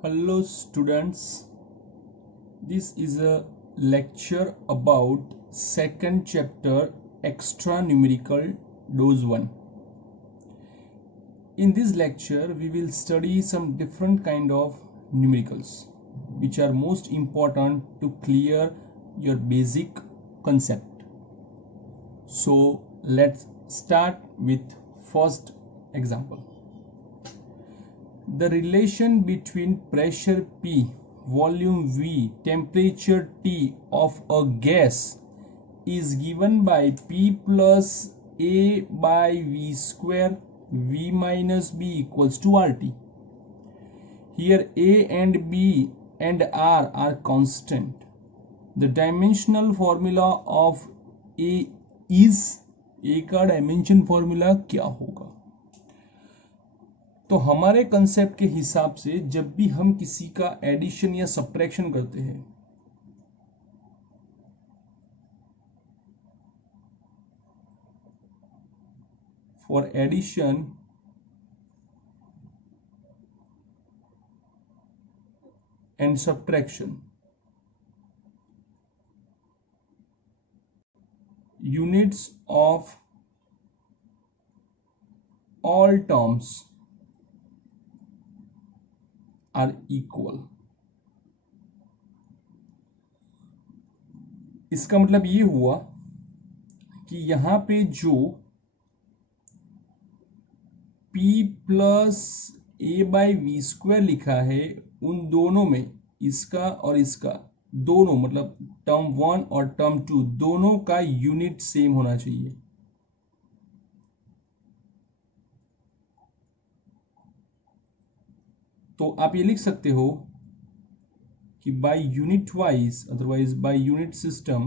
Hello students, this is a lecture about second chapter extra numerical dose 1. In this lecture we will study some different kind of numericals which are most important to clear your basic concept. So let's start with first example. The relation between pressure P, volume V, temperature T of a gas is given by P plus A by V square, V minus B equals to RT. Here A and B and R are constant. The dimensional formula of A is, A का dimension formula क्या होगा? तो हमारे concept के हिसाब से जब भी हम किसी का एडिशन या सब्ट्रैक्शन करते हैं for addition and subtraction units of all terms are equal. इसका मतलब ये हुआ कि यहां पे जो P plus A by v square लिखा है उन दोनों में इसका और इसका दोनों मतलब टर्म 1 और टर्म 2 दोनों का यूनिट सेम होना चाहिए. तो आप ये लिख सकते हो कि by unit wise otherwise by unit system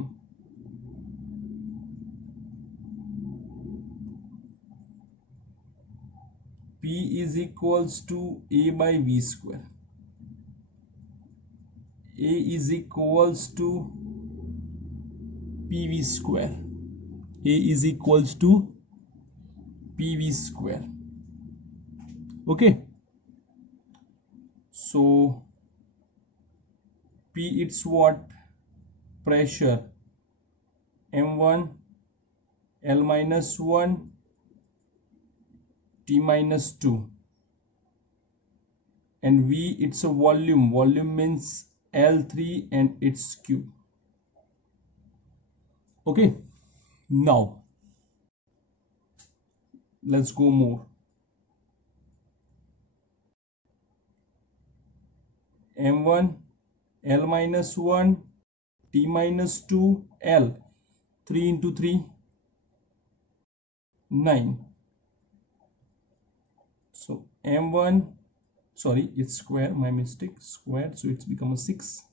P is equals to A by V square. A is equals to PV square. A is equals to PV square. Okay. So P it's what? Pressure M1 L minus 1 T minus 2 and V it's a volume. Volume means L3 and its cube. Okay, now let's go more. M1 L minus 1 T minus 2 L 3 into 3 9. So M1 sorry it's square, my mistake, squared, so it's become a 6.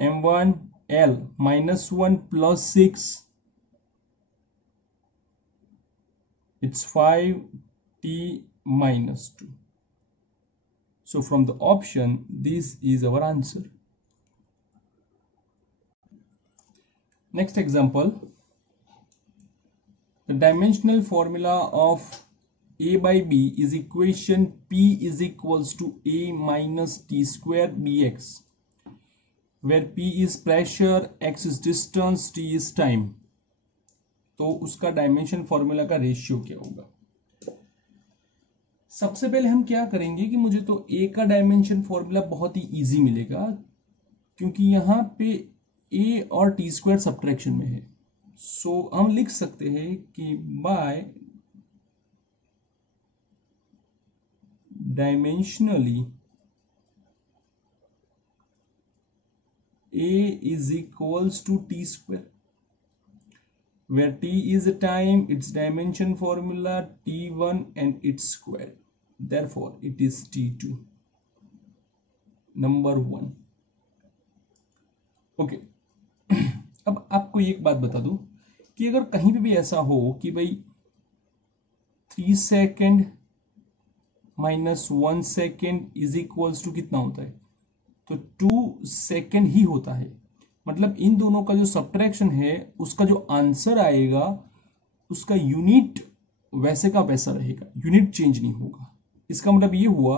M1 L minus 1 plus 6 it's 5 T minus 2. So from the option, this is our answer. Next example. The dimensional formula of A by B is equation P is equals to A minus T square bx, where P is pressure, X is distance, T is time. तो उसका dimension formula का ratio क्या होगा? सबसे पहले हम क्या करेंगे कि मुझे तो A का डायमेंशन फॉर्मूला बहुत ही इजी मिलेगा क्योंकि यहां पे A और टी स्क्वायर सब्ट्रैक्शन में है. सो हम लिख सकते हैं कि by dimensionally A is equals to T square, where T is a time, its dimension formula T1 and its square. Therefore, it is T2. Number 1. Okay. अब आपको एक बात बता दूं कि अगर कहीं पे भी ऐसा हो कि भाई 3 second minus 1 second is equals to कितना होता है, तो 2 सेकेंड ही होता है. मतलब इन दोनों का जो सब्ट्रैक्शन है उसका जो आंसर आएगा उसका यूनिट वैसे का वैसा रहेगा, यूनिट चेंज नहीं होगा. इसका मतलब ये हुआ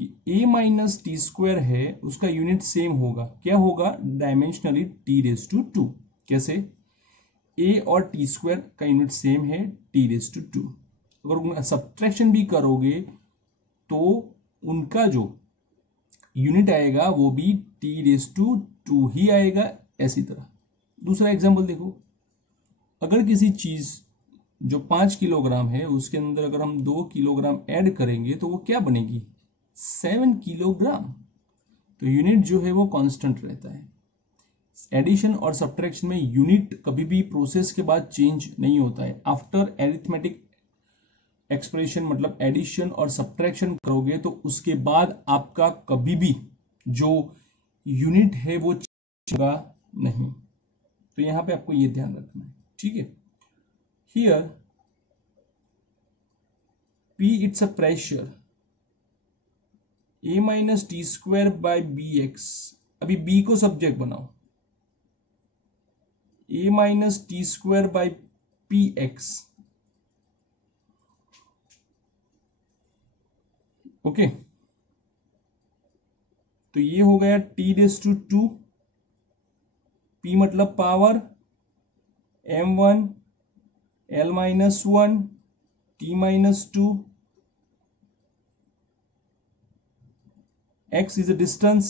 कि a माइनस टी स्क्वायर है उसका यूनिट सेम होगा, क्या होगा, डायमेंशनली टी रेज टू 2। कैसे, a और टी स्क्वायर का यूनिट सेम है टी रेज टू 2। अगर उनका सब्ट्रैक्शन भी करोगे तो उनका जो यूनिट आएगा वो भी टी रेज टू 2 ही आएगा। ऐसी तरह दूसरा एग्जाम्पल देखो, अगर किसी चीज जो 5 किलोग्राम है उसके अंदर अगर हम 2 किलोग्राम ऐड करेंगे तो वो क्या बनेगी, 7 किलोग्राम। तो यूनिट जो है वो कांस्टेंट रहता है। एडिशन और सब्ट्रैक्शन में यूनिट कभी भी प्रोसेस के बाद चेंज नहीं होता है। आफ्टर एरिथमेटिक एक्सप्रेशन मतलब एडिशन और सब्ट्रैक्शन करोगे तो उसके बाद आपका कभी भी जो यूनिट है वो चेंज होगा नहीं। तो यहां पे आपको ये ध्यान रखना है, ठीक है। Here P it's a pressure a minus T square by B X. अभी b को सब्जेक्ट बनाओ, a minus T square by P X. Okay, तो ये हो गया टी रेज टू 2, p मतलब power, m1 l minus 1 t minus 2, x is a distance,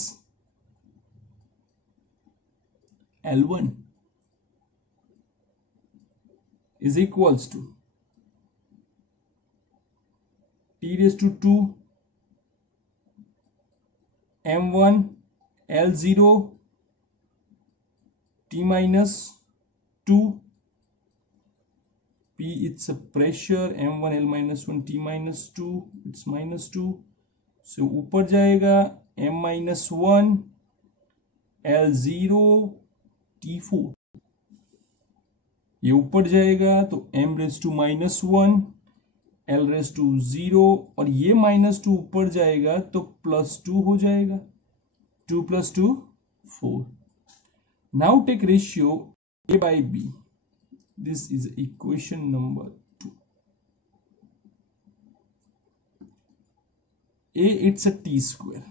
l1 is equals to t raised to 2 m1 l0 t minus 2, p it's a pressure, m1 l minus 1 t minus 2, it's minus 2, so ऊपर जाएगा m minus 1 l0 t4, ये ऊपर जाएगा तो m raise to minus 1 l raise to 0 और ये minus 2 ऊपर जाएगा तो प्लस 2 हो जाएगा, 2 plus 2 4। Now take ratio a by b. This is equation number 2. A it's a t square.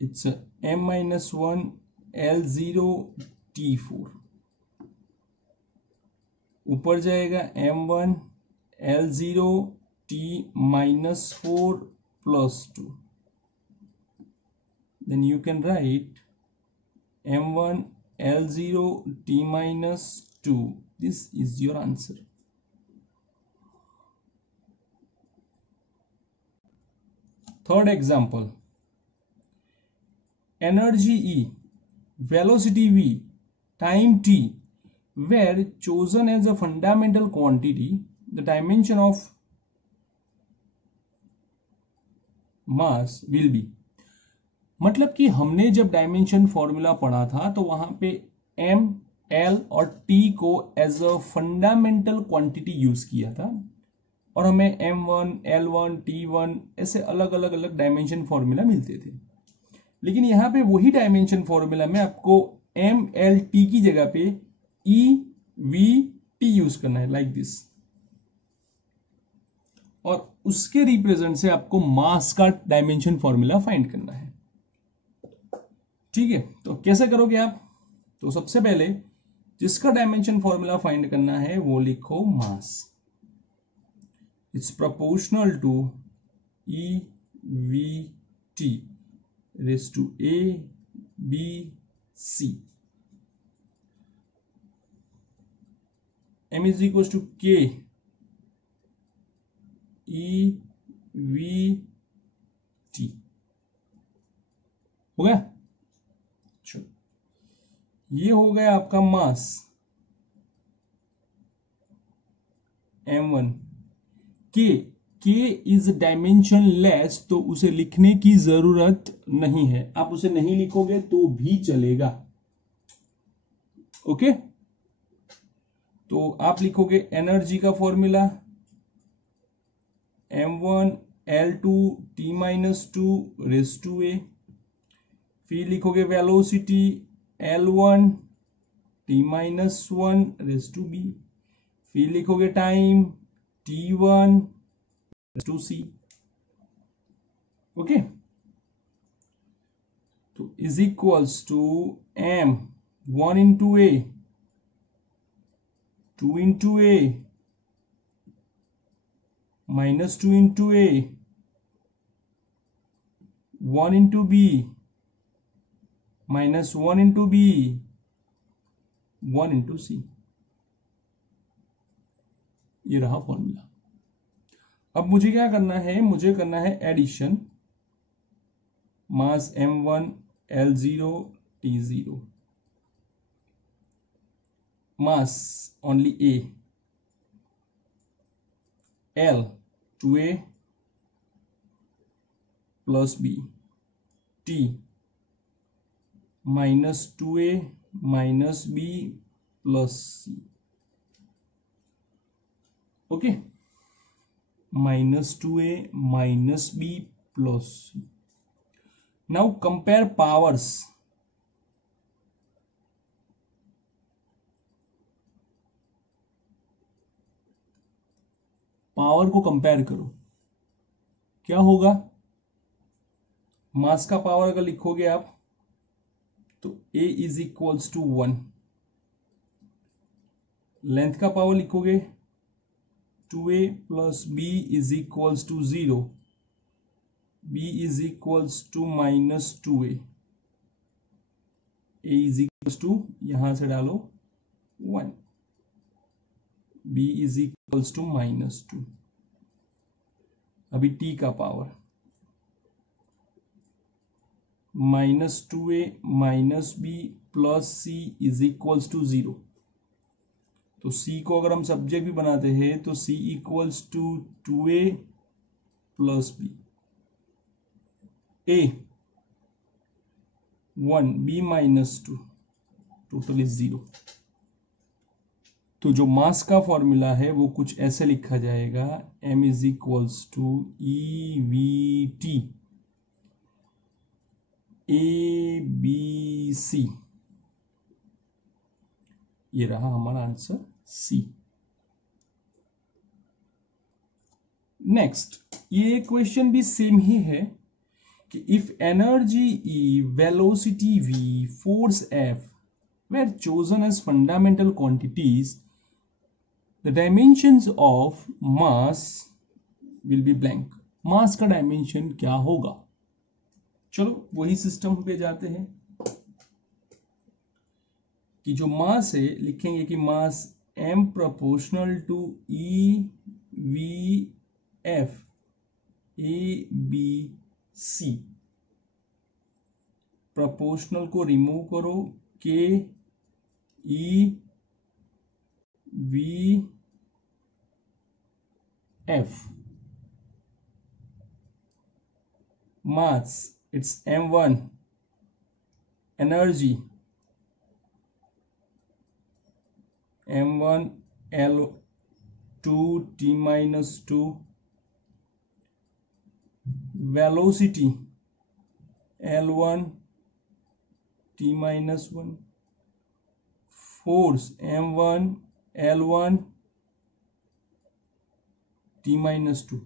It's a m minus 1 l0 t4, ऊपर जाएगा m1 l0 t minus 4 plus 2, then you can write m1 l0 t minus 2. This is your answer. Third example, energy E, velocity V, time t were chosen as a fundamental quantity. The dimension of mass will be, मतलब कि हमने जब dimension formula पढ़ा था तो वहां पे m, l और t को as a fundamental quantity use किया था और हमें m1, l1, t1 ऐसे अलग अलग डायमेंशन फॉर्मूला मिलते थे। लेकिन यहां पे वही डायमेंशन फॉर्मूला में आपको m, l, t की जगह पे e, v, t यूज करना है, लाइक दिस। और उसके रिप्रेजेंट से आपको मास का डायमेंशन फॉर्मूला फाइंड करना है, ठीक है। तो कैसे करोगे आप, तो सबसे पहले जिसका डायमेंशन फॉर्मूला फाइंड करना है वो लिखो mass. It's proportional to E V T raise to A B C. m is equals to k e v t, हो गया। चलो, ये हो गया आपका मास m1। k is dimension less तो उसे लिखने की जरूरत नहीं है, आप उसे नहीं लिखोगे तो भी चलेगा, ओके। तो आप लिखोगे एनर्जी का formula m1 l2 t minus 2 raise to a, फिर लिखोगे velocity l1 t minus 1 raise to b, फिर लिखोगे टाइम t1 2c। ओके, तो is equals to m 1 into a 2 into a minus 2 into a 1 into b minus 1 into b 1 into c। ये रहा formula. अब मुझे क्या करना है, मुझे करना है addition mass m1 L0 T0 mass only a L 2a plus b T minus 2a minus b plus c। Okay, minus 2a minus b plus c। Now compare powers. Power को compare करो, क्या होगा? मास का power अगर लिखोगे आप तो a is equals to 1, length का पावर लिखोगे 2a plus b is equals to 0, b is equals to minus 2a, a is equals to यहां से डालो 1, b is equals to minus 2। अभी t का power minus 2a minus b plus c is equals to 0। तो c को अगर हम subject भी बनाते हैं तो c equals to 2a plus b, a 1 b minus 2, total is 0। तो जो मास का फॉर्मूला है वो कुछ ऐसे लिखा जाएगा, m is equals to E V T A B C. ये रहा हमारा आंसर सी। नेक्स्ट, ये क्वेश्चन भी सेम ही है कि if energy E, velocity v, force f were chosen as fundamental quantities, the dimensions of mass will be blank। मास का dimension क्या होगा? चलो वही सिस्टम पे जाते हैं कि जो मास है लिखेंगे कि mass m proportional to E V F A B C. Proportional को रिमूव करो, K E V F, mass it's m1, energy m1 L2 T minus 2, velocity L1 T minus 1, force m1 L1 T minus 2।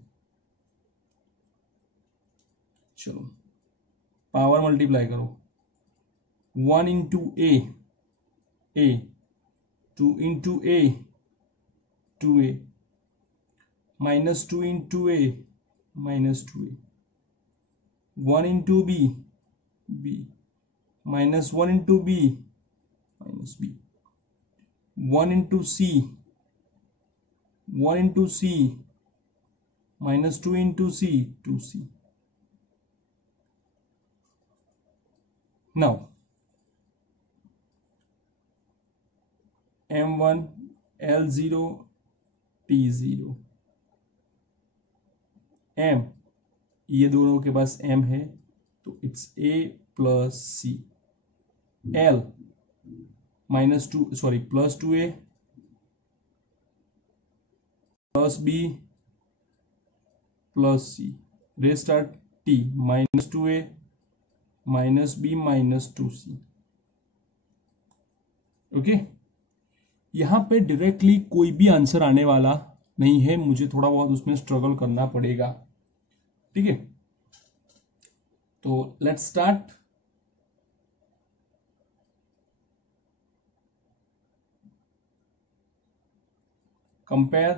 चलो power multiply करो, 1 into A 2 into a 2a minus 2 into a minus 2a, 1 into b minus 1 into b minus b, 1 into c minus 2 into c 2c। Now m1 L0 T0 m, ये दोनों के पास m है तो it's a plus c, l minus 2 sorry plus 2a plus b plus c, rest are t minus 2a minus b minus 2c। Okay, यहां पे directly कोई भी answer आने वाला नहीं है, मुझे थोड़ा बहुत उसमें स्ट्रगल करना पड़ेगा। ठीक है, तो let's start. Compare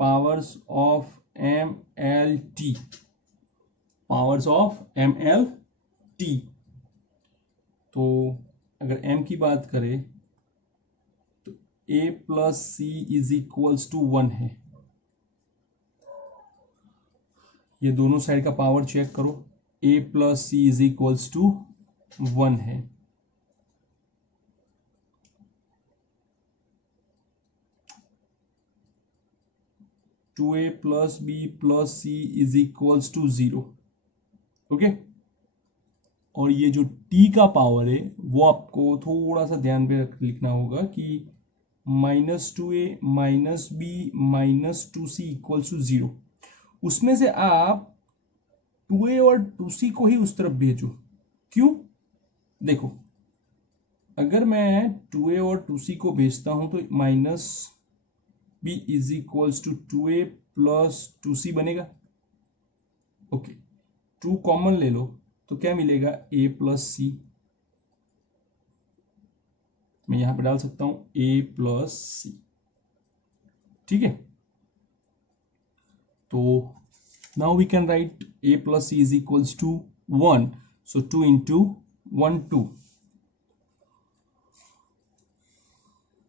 powers of MLT, powers of MLT। तो अगर m की बात करें तो a plus C is equals to 1 है। ये दोनों साइड का पावर चेक करो, a plus C is equals to 1 है। Two A plus B plus C is equals to 0। Okay, और ये जो t का पावर है वो आपको थोड़ा सा ध्यान पे लिखना होगा कि -2a minus B minus 2c equals to 0। उसमें से आप 2a और 2c को ही उस तरफ भेजो। क्यों? देखो, अगर मैं 2a और 2c को भेजता हूं तो minus B is equals to 2a plus 2c बनेगा। ओके, 2 कॉमन ले लो तो क्या मिलेगा, a प्लस सी। मैं यहां पे डाल सकता हूं a प्लस सी। ठीक है, तो now we can write a plus c is equals to 1, so 2 into 1 2,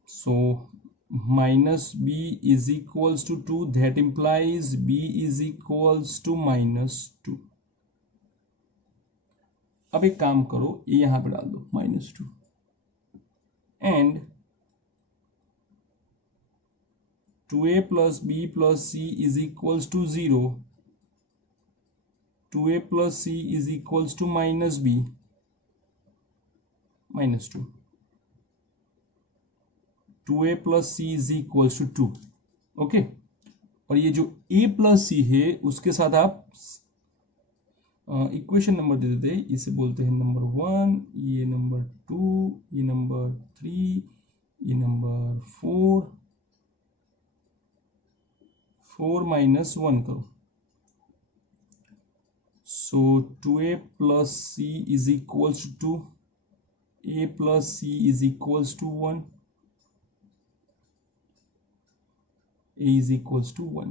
so minus b is equals to 2, that implies b is equals to -2। अब एक काम करो, ये यहां पे डाल दो -2 and 2a plus b plus c is equals to 0, 2a plus c is equals to minus b -2, 2a plus c is equals to 2। Okay, और ये जो a प्लस सी है उसके साथ आप इक्वेशन नंबर दे देते हैं। इसे बोलते हैं नंबर 1, ये नंबर 2, ये नंबर 3, ये नंबर 4, 4 माइनस 1 करो। So 2a plus C is equals to 2, a plus C is equals to 1, a is equals to 1,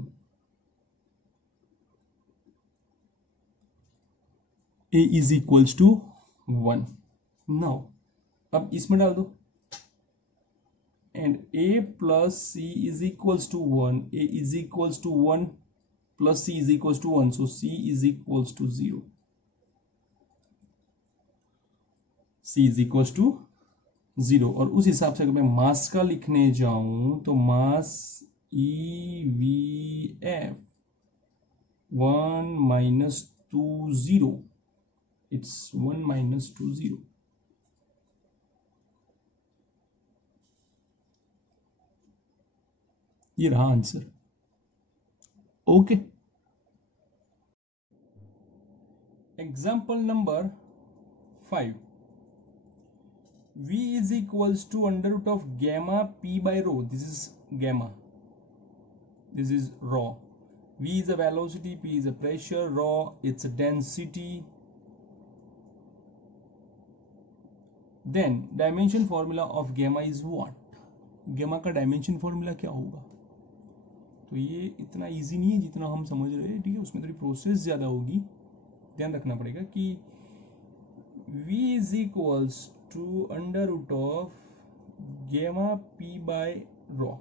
a is equals to 1। now अब इसमें डाल दो and a plus c is equals to 1, a is equals to 1 plus c is equals to 1, so c is equals to 0, c is equals to 0। और उस हिसाब से अगर मैं मास का लिखने जाऊं तो मास EVF 1 minus 2 0, it's 1 minus 2 0। ये रहा answer. Okay, example number 5, v is equals to under root of gamma p by rho, this is gamma, this is rho, v is a velocity, p is a pressure, rho it's a density, then dimension formula of gamma is what? gamma का dimension formula क्या होगा? तो ये इतना easy नहीं है जितना हम समझ रहे हैं। ठीक है, उसमें थोड़ी प्रोसेस ज़्यादा होगी, ध्यान रखना पड़ेगा कि v is equals to under root of gamma p by rho.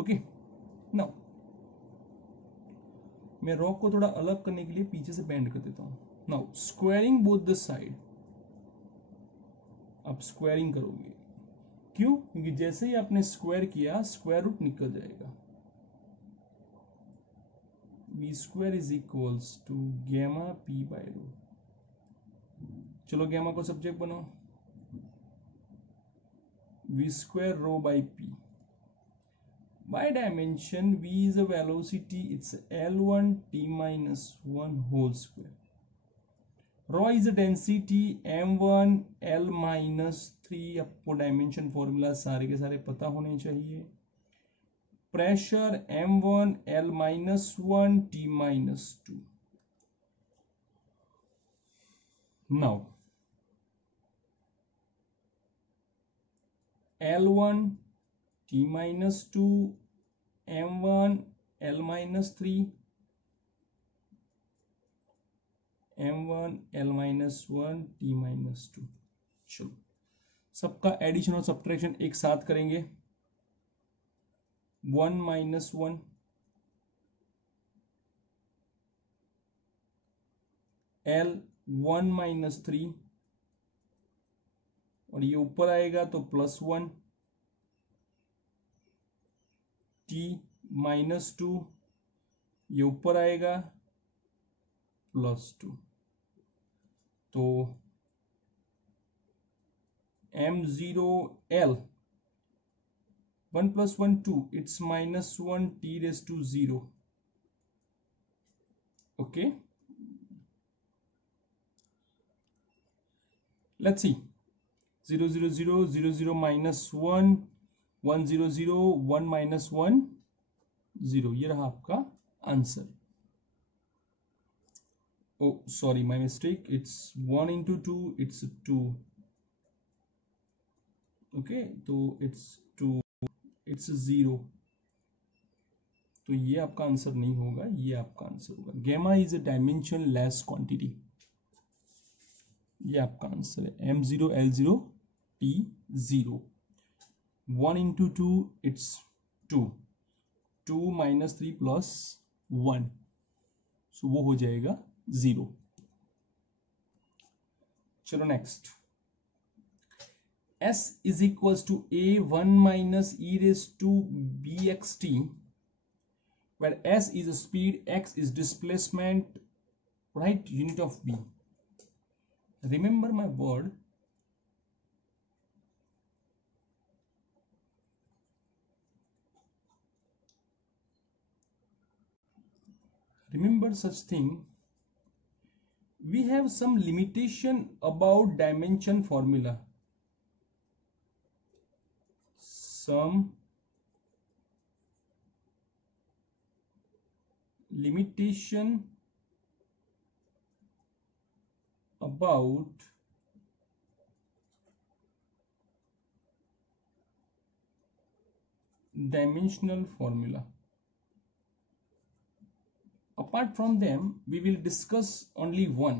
Okay, now मैं रॉ को थोड़ा अलग करने के लिए पीछे से बेंड कर देता हूं। Now squaring both the side, आप स्क्वायरिंग करोगे, क्यों? क्योंकि जैसे ही आपने स्क्वायर किया स्क्वायर रूट निकल जाएगा। B square is equals to gamma P by rho. चलो गैमा को सब्जेक्ट बनाओ, V square rho by P. By dimension v is a velocity, it's L1 t minus 1 whole square, raw is density m1 l minus 3। आपको dimension formula सारे के सारे पता होने चाहिए। Pressure m1 l minus 1 t minus 2। Now L1 t minus 2 m1 l minus 3 m1 l minus 1 t minus 2। चलो सबका addition और सब्ट्रैक्शन एक साथ करेंगे। 1 minus 1 l 1 minus 3 और ये ऊपर आएगा तो +1 t minus 2, ये ऊपर आएगा +2। तो m0 l 1 plus 1 2, it's minus 1 t raised to 0। okay, let's see 0 0 0 0 0 minus 1 1 0 0 1 minus 1 0। ये रहा आपका answer. oh sorry, my mistake, it's 1 into 2, it's 2। okay, तो it's 2, it's 0। तो ये आपका आंसर नहीं होगा, ये आपका आंसर होगा। Gamma is a dimensionless quantity. ये आपका आंसर है m0 l0 t 0। 1 into 2 it's 2, 2 minus 3 plus 1, सो वो हो जाएगा 0। चलो next. s is equals to a1 minus e raised to bxt, where s is speed, x is displacement, right unit of b। remember my word, remember such thing, we have some limitation about dimension formula, some limitation about dimensional formula। apart from them we will discuss only one,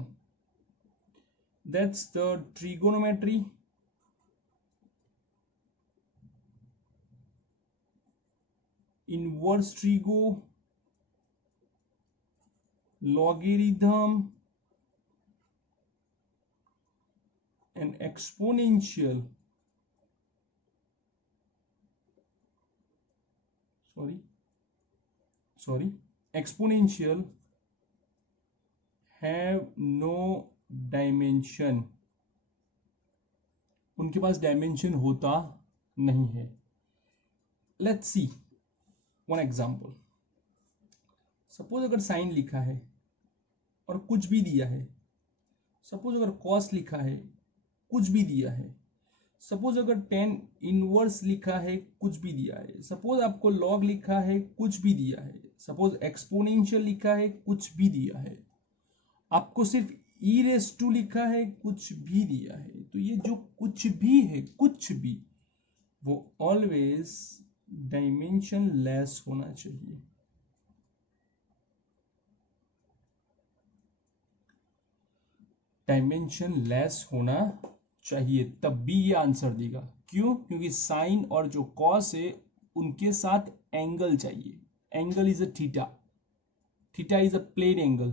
that's the trigonometry, inverse trigo, logarithm and exponential, exponential have no dimension, उनके पास dimension होता नहीं है। Let's see one example. Suppose अगर sign लिखा है और कुछ भी दिया है, सपोज अगर कॉस लिखा है कुछ भी दिया है, सपोज अगर टेन इनवर्स लिखा है कुछ भी दिया है, सपोज आपको लॉग लिखा है कुछ भी दिया है, सपोज एक्सपोनेंशियल लिखा है कुछ भी दिया है, आपको सिर्फ e रेस टू लिखा है कुछ भी दिया है, तो ये जो कुछ भी है, कुछ भी, वो ऑलवेज डायमेंशन लेस होना चाहिए। डायमेंशन लेस होना चाहिए, तब भी ये आंसर देगा। क्यों? क्योंकि साइन और जो कॉस है उनके साथ एंगल चाहिए। Angle is a theta, theta is a plane angle,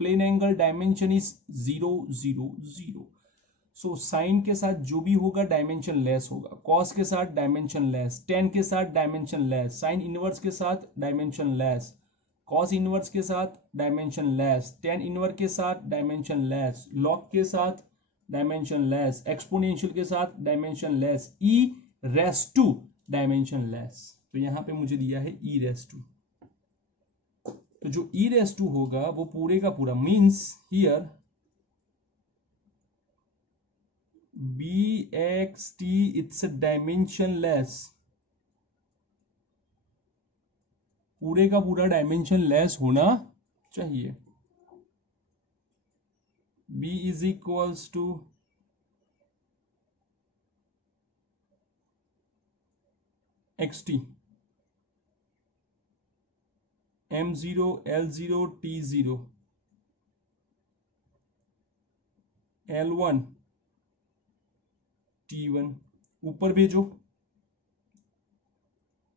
plane angle dimension is 0 0 0। So sine के साथ जो भी होगा डायमेंशन लेस होगा, कॉस के साथ डायमेंशन लेस, टेन के साथ डायमेंशन लेस, साइन इनवर्स के साथ डायमेंशन लेस, कॉस इनवर्स के साथ डायमेंशन लेस, टेन इनवर्स के साथ डायमेंशन लेस, लॉग के साथ डायमेंशन लेस, एक्सपोनेंशियल के साथ dimensionless, E raise to dimensionless. तो यहां पे मुझे दिया है ई रेस टू, तो जो ई रेस टू होगा वो पूरे का पूरा means here BXT it's dimensionless, पूरे का पूरा डायमेंशनलेस होना चाहिए. B is equals to XT M0 L0 T0 L1 T1. ऊपर भेजो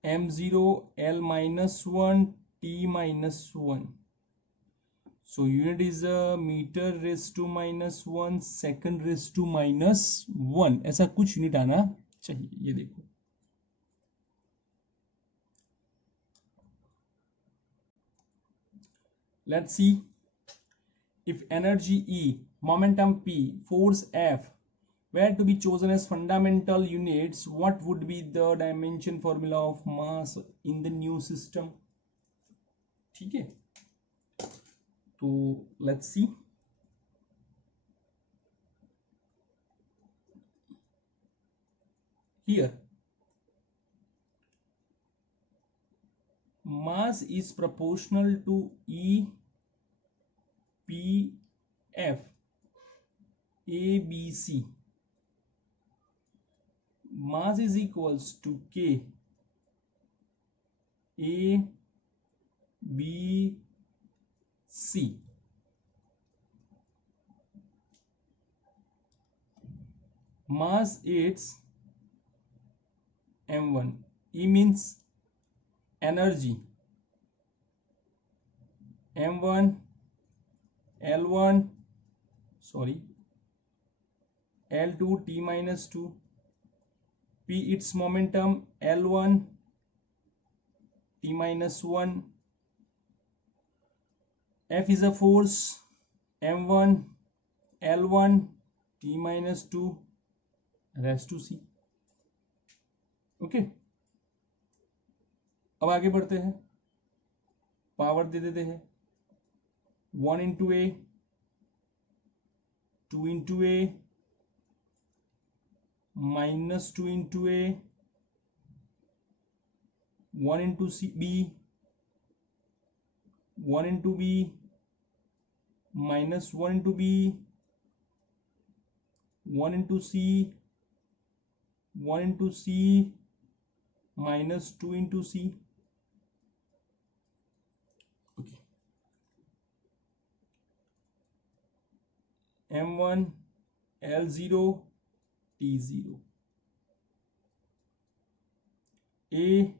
M0 L-1 T-1. So unit is a meter raised to -1 second raised to -1. ऐसा कुछ यूनिट आना चाहिए. ये देखो, let's see. If energy E, momentum P, force F were to be chosen as fundamental units, what would be the dimension formula of mass in the new system? ठीक है, तो let's see. Here mass is proportional to E P F A B C. Mass is equals to K A B C. Mass it's M1. E means energy. M1 L1 sorry L2 T-2. P its momentum L1 T-1. F is a force M1 L1 T-2 rest to C. Okay, अब आगे बढ़ते हैं. Power दे देते हैं 1 into A, 2 into A, -2 into A, 1 into C B, 1 into B, -1 into B, 1 into C, 1 into C, -2 into C. Okay, M1 L0 T0 A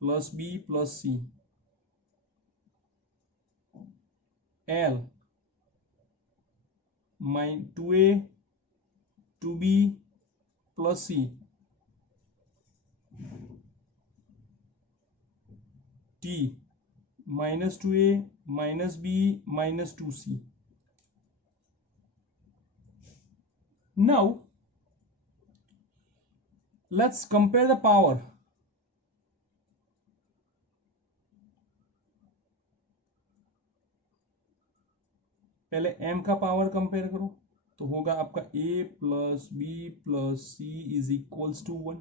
plus B plus C L 2A 2B plus C T -2A -B -2C. Now let's compare the power. पहले M का power compare करो तो होगा आपका A plus B plus C is equals to 1.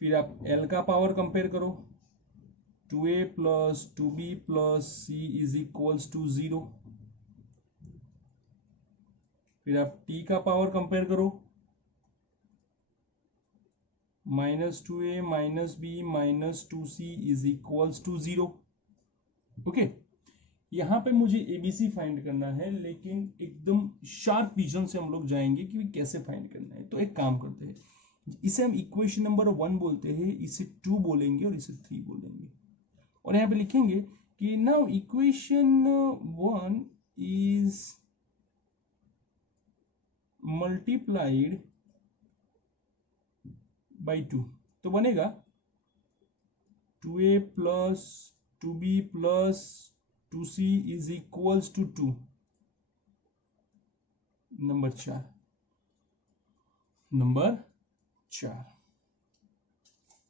फिर आप L का power compare करो 2A plus 2B plus C is equals to 0. फिर आप T का पावर कंपेयर करो -2A -B -2C is equals to 0. Okay, यहाँ पे मुझे ABC फाइंड करना है, लेकिन एकदम शार्प विजन से हम लोग जाएंगे कि कैसे फाइंड करना है. तो एक काम करते हैं, इसे हम इक्वेशन नंबर 1 बोलते हैं, इसे 2 बोलेंगे और इसे 3 बोलेंगे. और यहाँ पे लिखेंगे कि now equation 1 is multiplied by 2. तो बनेगा 2A plus 2B plus 2C is equals to 2. Number 4.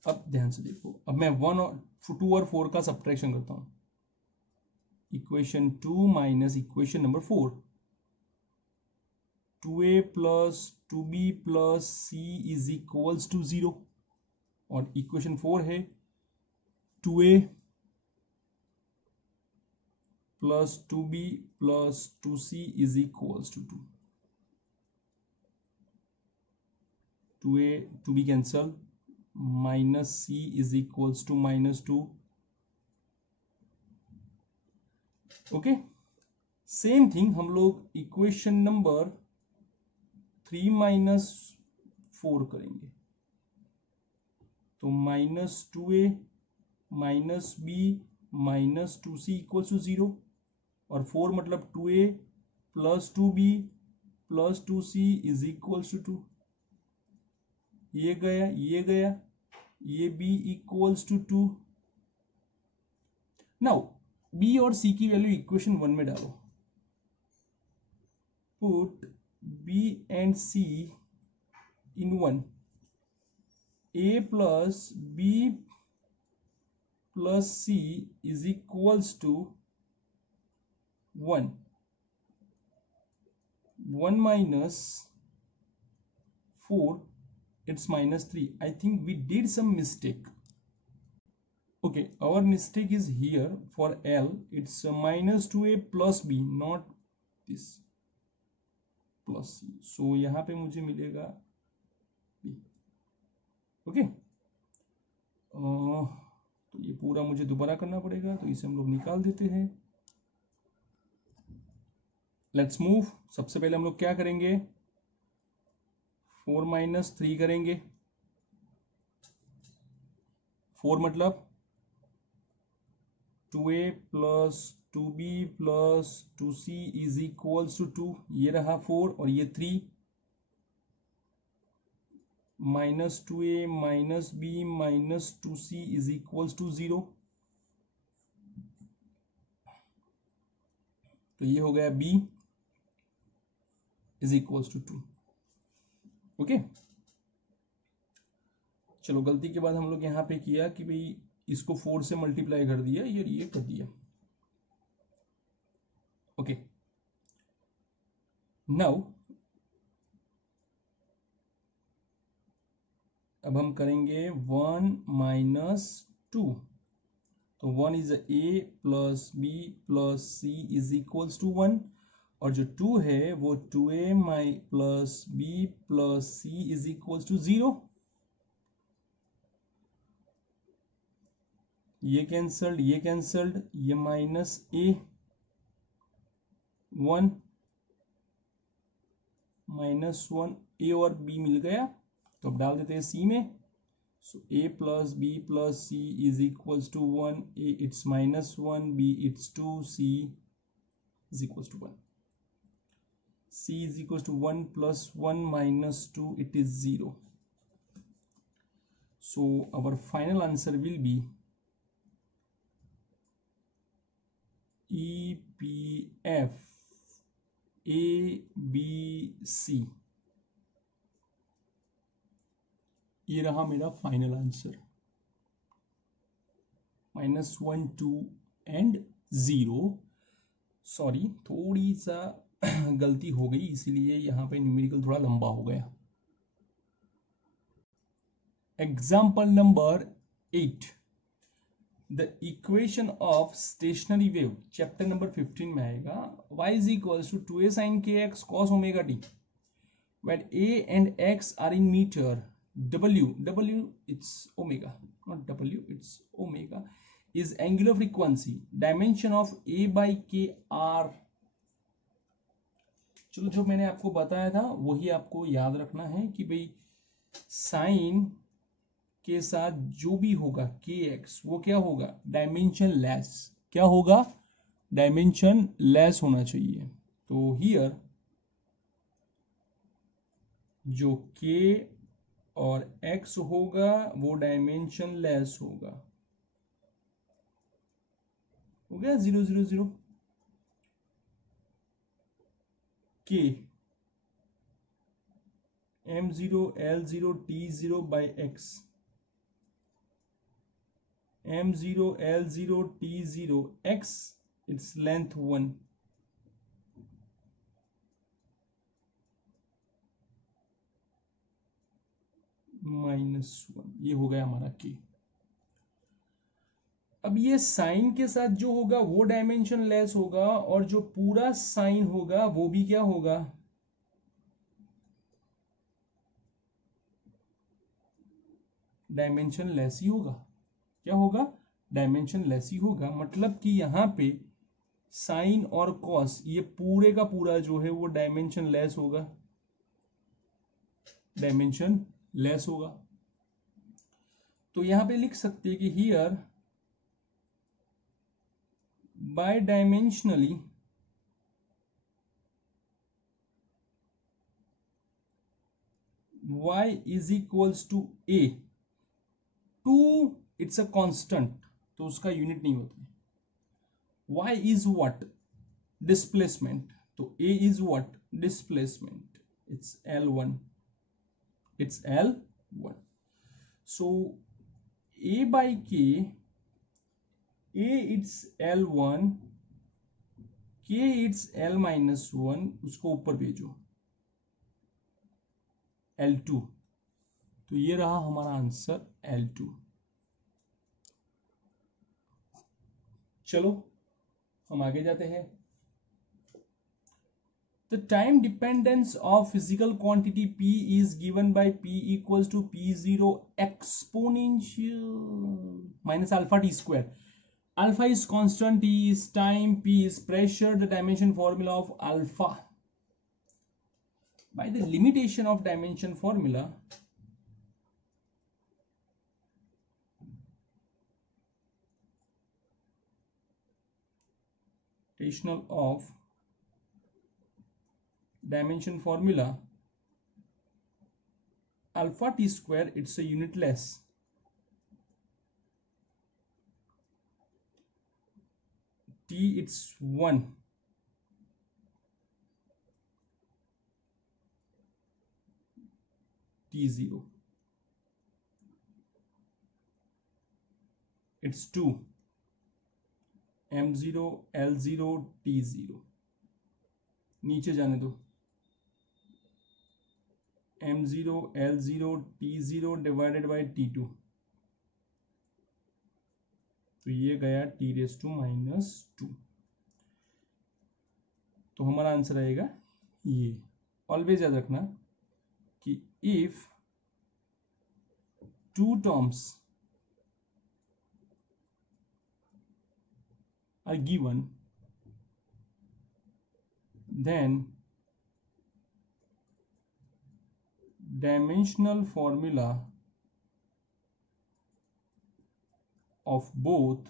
अब ध्यान से देखो, अब मैं 1 और 2 और 4 का सब्ट्रैक्शन करता हूं. Equation 2 minus equation number 4. 2a plus 2b plus c is equals to 0 और इक्वेशन 4 है 2a plus 2b plus 2c is equals to 2. 2a 2b cancel minus c is equals to minus 2. Okay same thing हम लोग equation number 3 minus 4 करेंगे तो minus 2a minus b minus 2c equals to 0 और 4 मतलब 2a plus 2b plus 2c is equals to 2. ये गया ये b equals to 2. Now b और c की वैल्यू इक्वेशन 1 में डालो. Put b and c in 1. a plus b plus c is equals to 1. 1 minus 4 it's minus 3. I think we did some mistake. Okay, our mistake is here for L. It's minus 2a plus b, not this plus c. So यहाँ पे मुझे मिलेगा b. Okay. तो ये पूरा मुझे दोबारा करना पड़ेगा तो इसे हम लोग निकाल देते हैं. Let's move. सबसे पहले हम लोग क्या करेंगे 4 माइनस 3 करेंगे. 4 मतलब 2a plus 2b plus 2c is equals to 2. ये रहा 4 और ये 3 minus 2a minus b minus 2c is equals to 0. तो ये हो गया b is equals to 2. Okay चलो गलती के बाद हम लोग यहां पे किया कि भाई इसको 4 से मल्टीप्लाई कर दिया ये कर दिया. ओके नाउ अब हम करेंगे 1 माइनस 2. तो 1 is a plus b plus c is equals to 1 और जो 2 है वो 2a माई plus b plus c is equals to 0. ये कैंसल्ड ये माइनस a 1 माइनस 1 a और b मिल गया तो अब डाल देते हैं c में. So a plus b plus c is equals to 1. a it's minus 1 b it's 2 c is equals to 1. c is equals to 1 plus 1 minus 2 it is 0. So our final answer will be EPF A B C. ये रहा मेरा final answer. -1 2 and 0. Sorry थोड़ी सा गलती हो गई इसीलिए यहां पे न्यूमेरिकल थोड़ा लंबा हो गया. Example number 8. The equation of stationary wave chapter number 15 में आएगा. y is equals to 2a sin kx cos omega t when a and x are in meter. w it's omega, not w, it's omega is angular frequency. dimension of a by k r. चलो जो मैंने आपको बताया था वही आपको याद रखना है कि भाई साइन के साथ जो भी होगा kx वो क्या होगा डायमेंशन लेस. क्या होगा डायमेंशन लेस होना चाहिए. तो हियर जो k और x होगा वो डायमेंशन लेस होगा. हो गया 0 0 0. k m0 l0 t0 by x. m0 l0 t0 x its length 1. -1, ये हो गया हमारा के। अब ये साइन के साथ जो होगा वो डायमेंशन लेस होगा, और जो पूरा साइन होगा वो भी क्या होगा, डायमेंशन लेस ही होगा। क्या होगा, डायमेंशन लेस ही होगा। मतलब कि यहां पे साइन और कॉस ये पूरे का पूरा जो है वो डायमेंशन लेस होगा, डायमेंशन लेस होगा। तो यहां पे लिख सकते हैं कि here bye dimensionally y is equals to a, 2 it's a constant तो उसका यूनिट नहीं होता है। y is what, displacement, तो a is what, displacement, it's L1, it's L1. So a by k, a it's L1, k it's L minus 1, उसको ऊपर भेजो L2, तो ये रहा हमारा आंसर L2। चलो हम आगे जाते हैं। The time dependence of physical quantity P is given by P equals to P0 exponential minus alpha t square. Alpha is constant, T is time, P is pressure. The dimension formula of alpha. By the limitation of dimension formula, of dimension formula, alpha t square, it's a unitless. T it's 1, T0 it's 2, M0 L0 T0, नीचे जाने दो, M0 L0 T0 divided by T2, तो ये गया T⁻²। तो हमारा answer आएगा ये। ऑलवेज याद रखना कि if two terms are given, then dimensional formula of both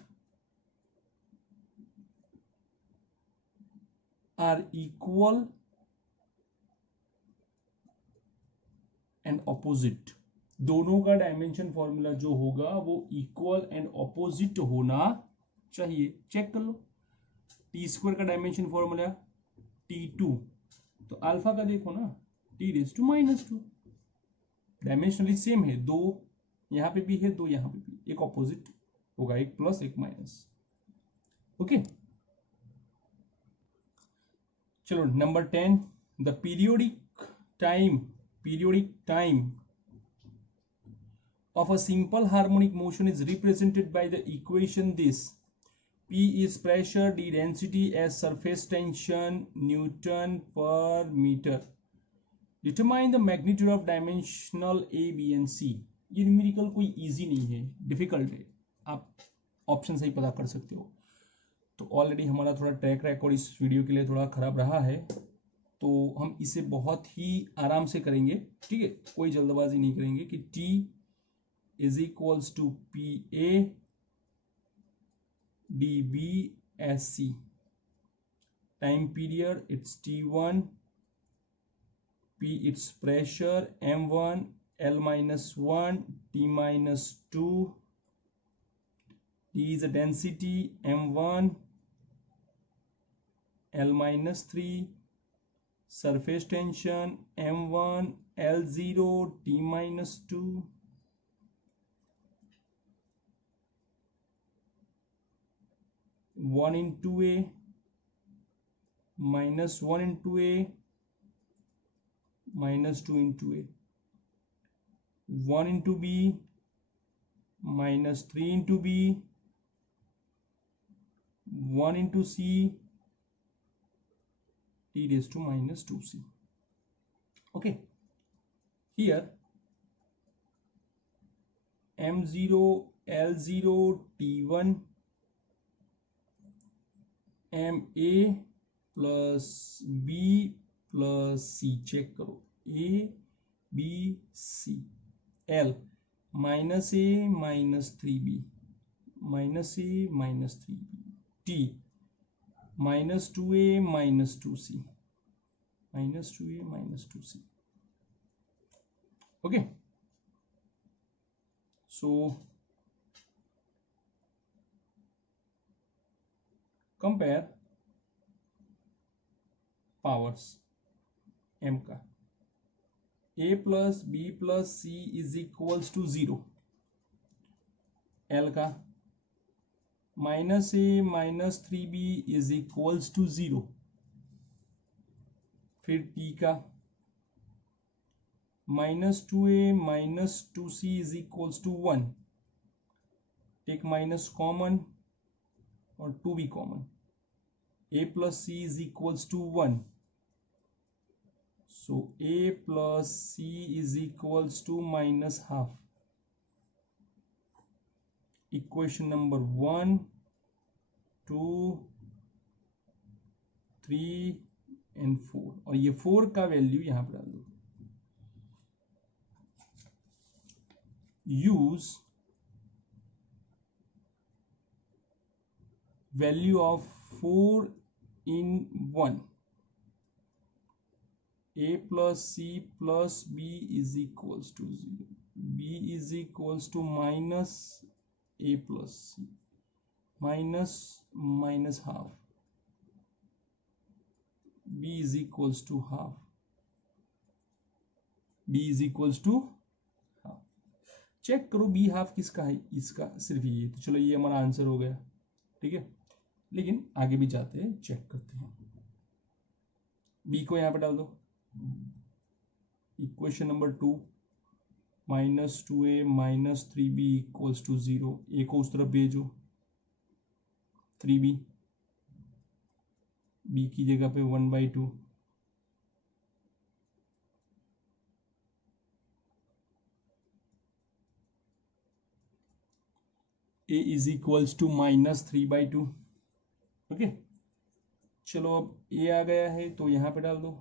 are equal and opposite। दोनों का डायमेंशन फॉर्मूला जो होगा वो इक्वल एंड ऑपोजिट होना चाहिए। चेक कर लो, टी स्क्वायर का डायमेंशन फॉर्मूला T2, तो अल्फा का देखो ना T⁻², डायमेंशनली सेम है, दो यहां पे भी है, दो यहां पे भी, एक ऑपोजिट होगा, एक प्लस एक माइनस। ओके चलो number 10, the periodic time of a simple harmonic motion is represented by the equation this: P is pressure, D density, S surface tension, Newton per meter. Determine the magnitude of dimensional A, B and C. ये numerical कोई easy नहीं है, difficult है, आप option से ही पता कर सकते हो। तो ऑलरेडी हमारा थोड़ा ट्रैक रिकॉर्ड इस वीडियो के लिए थोड़ा खराब रहा है, तो हम इसे बहुत ही आराम से करेंगे, ठीक है, कोई जल्दबाजी नहीं करेंगे कि T is equals to PA dBSC. Time period it's T1, P it's pressure, M1 L-1, T-2, D is a density, M1 L-3, surface tension, M1 L0 T-2, (1 into A minus 1 into A minus 2 into A). 1 into b minus 3 into b 1 into c t raised to minus 2c. Okay, here m0 l0 t1 ma plus b plus c, check करो a b c, l minus a minus 3b minus a minus 3b, t minus 2a minus 2c minus 2a minus 2c. Okay, so compare powers m का, a plus b plus c is equals to 0, l का minus a minus 3b is equals to 0, फिर t का minus 2a minus 2c is equals to 1, take minus common और 2b common, a plus c is equals to 1, so a plus c is equals to minus half. Equation number 1 2 3 and 4, और ये 4 का value यहां पर डाल दो. Use value of 4 in 1, a plus c plus b is equals to 0, b is equals to minus a plus c minus minus half, b is equals to half, b is equals to half. Check करो b half किसका है, इसका, सिर्फ ये. तो चलो ये हमारा आंसर हो गया. ठीक है, लेकिन आगे भी जाते हैं, चेक करते हैं. b को यहां पे डाल दो. Equation number 2 minus 2a minus 3b equals to 0, a को उस तरफ भेजो, 3b b की जगह पे 1/2, a is equals to minus 3/2. Okay, चलो अब a आ गया है तो यहां पे डाल दो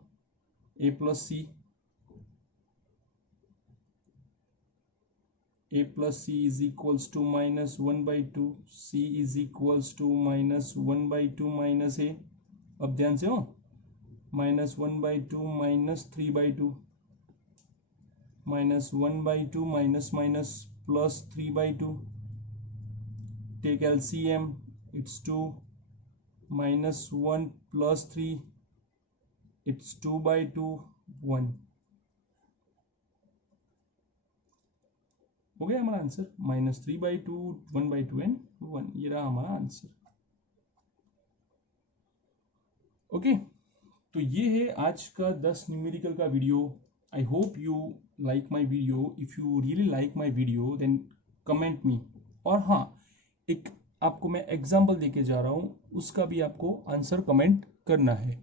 a plus c, a plus c is equals to minus 1/2, c is equals to minus 1/2 minus a. अब ध्यान से हो, minus 1/2 minus 3/2 minus 1/2 minus minus plus 3/2, take LCM, it's 2 minus 1 plus 3, it's 2/2 1. हो गया हमारा आंसर, minus 3/2 1/2 and 1. ये रहा हमारा आंसर. ओके, तो ये है आज का 10 न्यूमेरिकल का video. I hope you like my video. If you really like my video then comment me. और हाँ, एक आपको मैं एग्जाम्पल देके जा रहा हूं, उसका भी आपको आंसर कमेंट करना है.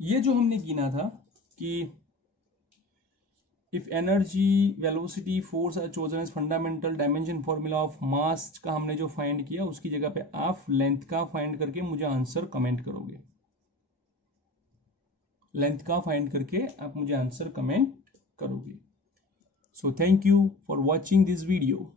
ये जो हमने गिना था कि if energy, velocity, force are chosen as fundamental dimension formula of mass का हमने जो फाइंड किया, उसकी जगह पे आप लेंथ का फाइंड करके मुझे आंसर कमेंट करोगे. लेंथ का फाइंड करके आप मुझे आंसर कमेंट करोगे. So thank you for watching this video.